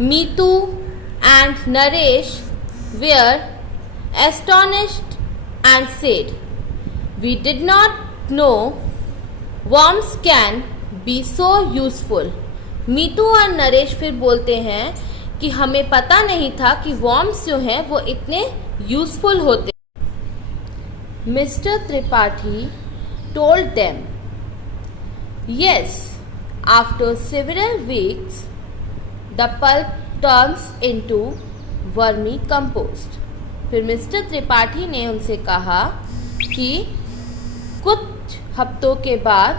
Meetu and Naresh were astonished and said, "We did not know worms can be so useful." Meetu और नरेश फिर बोलते हैं कि हमें पता नहीं था कि वर्म्स जो हैं वो इतने यूजफुल होते। Mister Tripathi told them, "Yes, after several weeks, the pulp turns into vermi compost." फिर मिस्टर त्रिपाठी ने उनसे कहा कि कुछ हफ्तों के बाद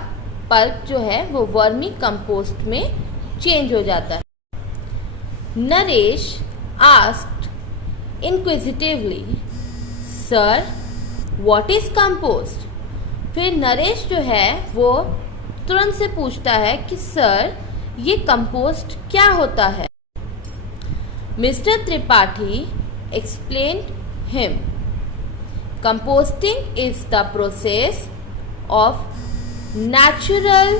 पल्प जो है वो वर्मी कंपोस्ट में चेंज हो जाता है। Naresh asked inquisitively, "Sir, what is compost?" फिर नरेश जो है वो तुरंत से पूछता है कि सर ये कंपोस्ट क्या होता है। Mister Tripathi explained him, "Composting is the process of natural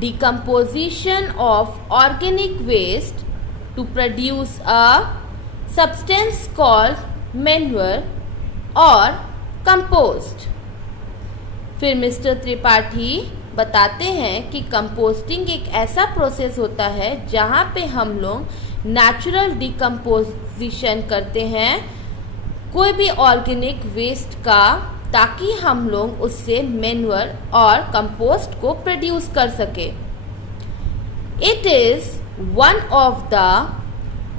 decomposition of organic waste to produce a substance called manure or compost." फिर मिस्टर त्रिपाठी बताते हैं कि कंपोस्टिंग एक ऐसा प्रोसेस होता है जहाँ पे हम लोग नेचुरल डिकम्पोजिशन करते हैं कोई भी ऑर्गेनिक वेस्ट का, ताकि हम लोग उससे मैन्योर और कंपोस्ट को प्रोड्यूस कर सके। It is one of the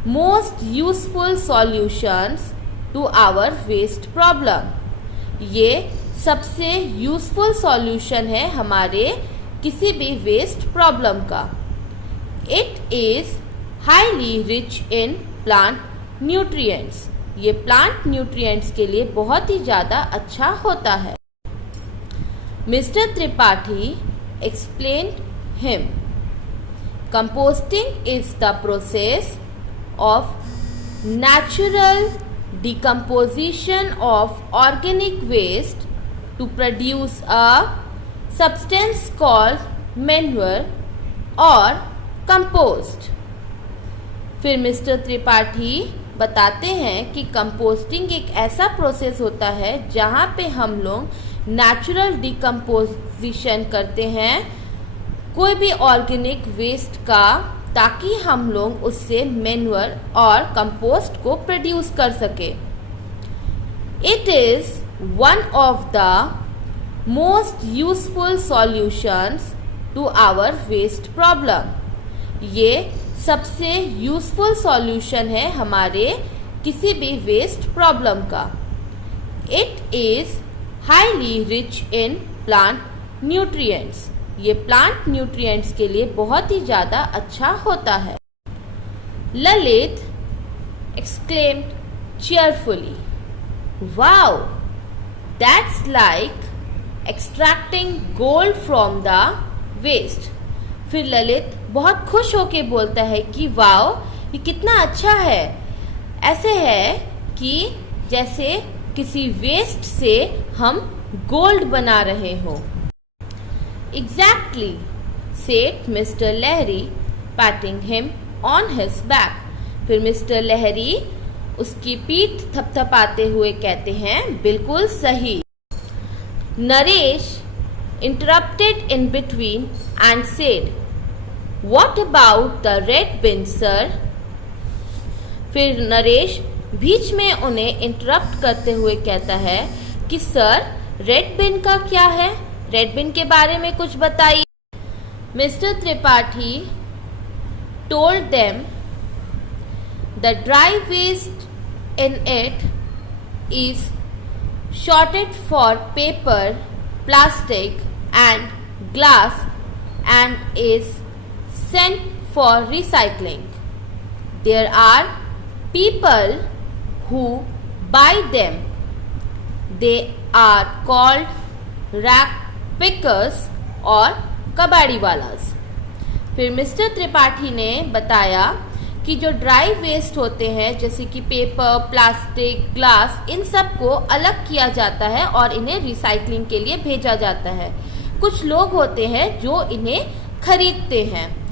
most useful solutions to our waste problem. ये सबसे यूजफुल सॉल्यूशन है हमारे किसी भी वेस्ट प्रॉब्लम का। It is highly rich in plant nutrients. ये प्लांट न्यूट्रिएंट्स के लिए बहुत ही ज़्यादा अच्छा होता है। Mister Tripathi explained him, "Composting is the process of natural decomposition of organic waste to produce a substance called manure or compost." फिर मिस्टर त्रिपाठी बताते हैं कि कंपोस्टिंग एक ऐसा प्रोसेस होता है जहाँ पे हम लोग नेचुरल डिकम्पोजिशन करते हैं कोई भी ऑर्गेनिक वेस्ट का, ताकि हम लोग उससे मैन्योर और कंपोस्ट को प्रोड्यूस कर सके। It is one of the most useful solutions to our waste problem. ये सबसे यूजफुल सॉल्यूशन है हमारे किसी भी वेस्ट प्रॉब्लम का। It is highly rich in plant nutrients. ये प्लांट न्यूट्रिएंट्स के लिए बहुत ही ज़्यादा अच्छा होता है। Lalit exclaimed cheerfully, "Wow, that's like extracting gold from the waste." फिर ललित बहुत खुश होके बोलता है कि वाओ, ये कितना अच्छा है। ऐसे है कि जैसे किसी वेस्ट से हम गोल्ड बना रहे हों। "Exactly," said Mr. Lahiri, patting him on his back. फिर मिस्टर लहरी उसकी पीठ थपथपाते हुए कहते हैं, "बिल्कुल सही." Naresh interrupted in between and said, "What about the red bin, sir?" फिर नरेश बीच में उन्हें इंटरप्ट करते हुए कहता है कि सर, रेड बिन का क्या है? रेड बिन के बारे में कुछ बताइए। Mister Tripathi told them, "The dry waste in it is sorted for paper, plastic and glass and is sent for recycling. There are people who buy them. They are called rack pickers और कबाड़ी वालास." फिर mister Tripathi ने बताया कि जो dry waste होते हैं जैसे कि पेपर, प्लास्टिक, ग्लास, इन सब को अलग किया जाता है और इन्हें रिसाइकलिंग के लिए भेजा जाता है। कुछ लोग होते हैं जो इन्हें खरीदते हैं,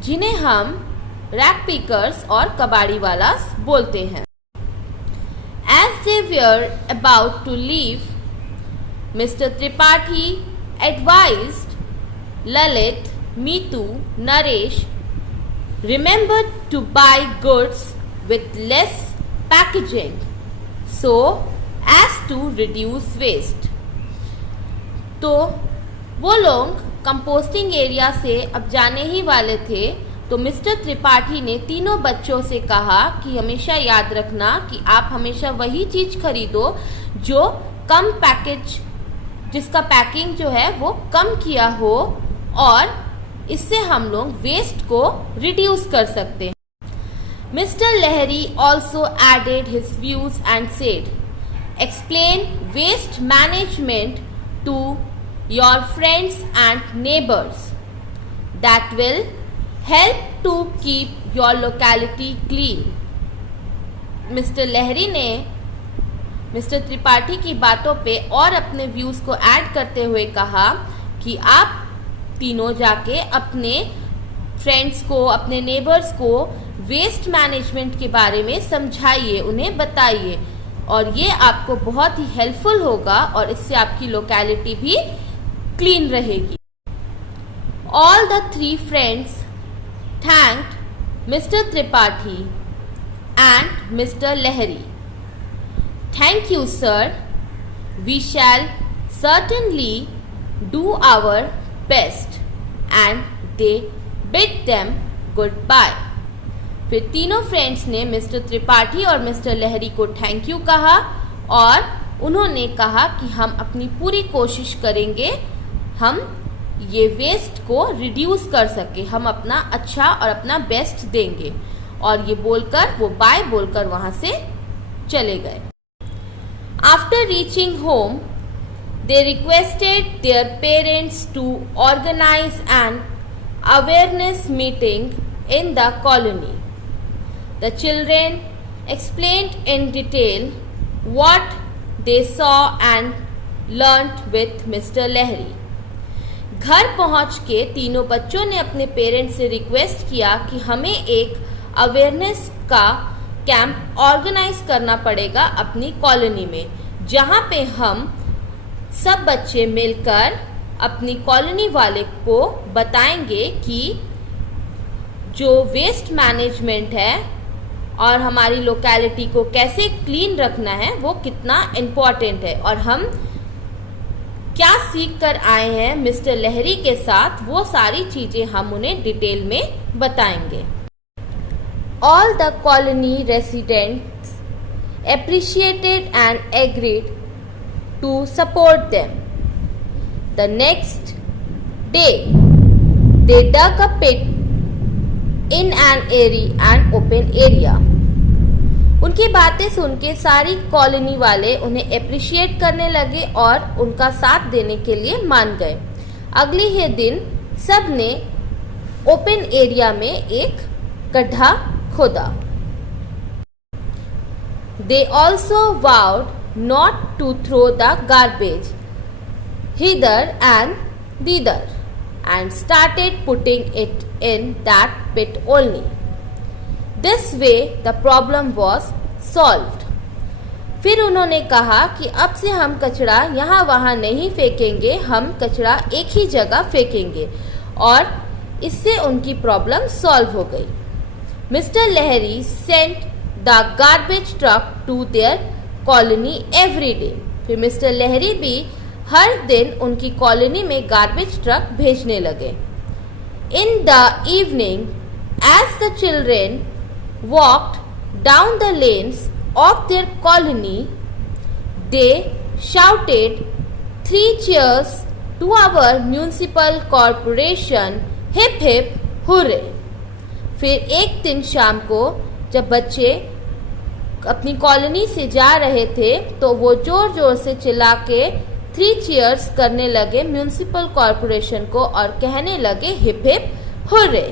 जिन्हें हम रैक पिकर्स और कबाड़ी वाला बोलते हैं। As they were about to leave, Mr. Tripathi advised Lalit, Meetu, Naresh, remember to buy goods with less packaging so as to reduce waste. तो वो लोग कंपोस्टिंग एरिया से अब जाने ही वाले थे, तो मिस्टर त्रिपाठी ने तीनों बच्चों से कहा कि हमेशा याद रखना कि आप हमेशा वही चीज खरीदो जो कम पैकेज, जिसका पैकिंग जो है वो कम किया हो, और इससे हम लोग वेस्ट को रिड्यूस कर सकते हैं। Mister Lahiri also added his views and said, explain waste management to your friends and neighbours, that will help to keep your locality clean. Mister Lahiri ने मिस्टर त्रिपाठी की बातों पे और अपने व्यूज को ऐड करते हुए कहा कि आप तीनों जाके अपने फ्रेंड्स को, अपने नेबर्स को वेस्ट मैनेजमेंट के बारे में समझाइए, उन्हें बताइए, और ये आपको बहुत ही हेल्पफुल होगा और इससे आपकी लोकेलिटी भी क्लीन रहेगी। All the three friends thanked Mr. Tripathi and Mr. Lahiri. Thank you, sir. We shall certainly do our best. And they bid them goodbye. फिर तीनों फ्रेंड्स ने मिस्टर त्रिपाठी और मिस्टर लहरी को थैंक यू कहा और उन्होंने कहा कि हम अपनी पूरी कोशिश करेंगे, हम ये वेस्ट को रिड्यूस कर सके, हम अपना अच्छा और अपना बेस्ट देंगे। और ये बोलकर वो बाय बोलकर वहां से चले गए। After reaching home they requested their parents to organise an awareness meeting in the colony. The children explained in detail what they saw and learned with mister Lahiri. घर पहुंच के तीनों बच्चों ने अपने पेरेंट्स से रिक्वेस्ट किया कि हमें एक अवेयरनेस का कैंप ऑर्गेनाइज करना पड़ेगा अपनी कॉलोनी में, जहां पे हम सब बच्चे मिलकर अपनी कॉलोनी वाले को बताएंगे कि जो वेस्ट मैनेजमेंट है और हमारी लोकेलिटी को कैसे क्लीन रखना है वो कितना इम्पोर्टेंट है, और हम क्या सीख कर आए हैं मिस्टर लहरी के साथ, वो सारी चीजें हम उन्हें डिटेल में बताएंगे। All the colony residents appreciated and agreed to support them. The next day, they dug a pit in an airy and open area. उनकी बातें सुन के सारी कॉलोनी वाले उन्हें अप्रिशिएट करने लगे और उनका साथ देने के लिए मान गए। अगले ही दिन सब ने ओपन एरिया में एक गड्ढा खोदा। They also vowed not to throw the garbage hither and thither and started putting it in that pit only. This way the problem was solved. फिर उन्होंने कहा कि अब से हम कचरा यहाँ वहाँ नहीं फेंकेंगे, हम कचरा एक ही जगह फेंकेंगे, और इससे उनकी प्रॉब्लम सॉल्व हो गई। Mister Lahiri sent the garbage truck to their colony every day. फिर मिस्टर लहरी भी हर दिन उनकी कॉलोनी में गार्बेज ट्रक भेजने लगे। In the evening as the children walked down the lanes of their colony, they shouted 3 cheers to our municipal corporation, hip hip hooray. फिर एक दिन शाम को जब बच्चे अपनी कॉलोनी से जा रहे थे तो वो जोर जोर से चिल्ला के 3 चीयर्स करने लगे म्यूनिसिपल कॉरपोरेशन को और कहने लगे hip hip hurray.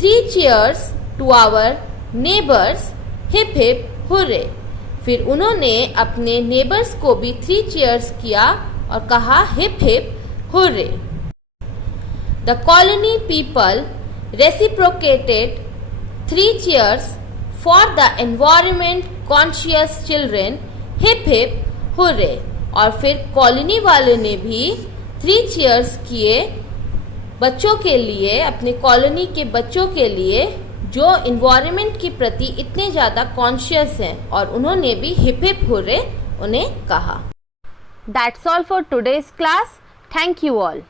3 cheers to our neighbours, hip hip hurray. फिर उन्होंने अपने नेबर्स को भी 3 चीयर्स किया और कहा hip hip hurray. The colony people reciprocated 3 cheers for the environment conscious children, hip hip hooray। और फिर कॉलोनी वालों ने भी 3 cheers किए बच्चों के लिए, अपने कॉलोनी के बच्चों के लिए जो इन्वायरमेंट के प्रति इतने ज़्यादा कॉन्शियस हैं, और उन्होंने भी हिप हिप हुर्रे उन्हें कहा। That's all for today's class. Thank you all.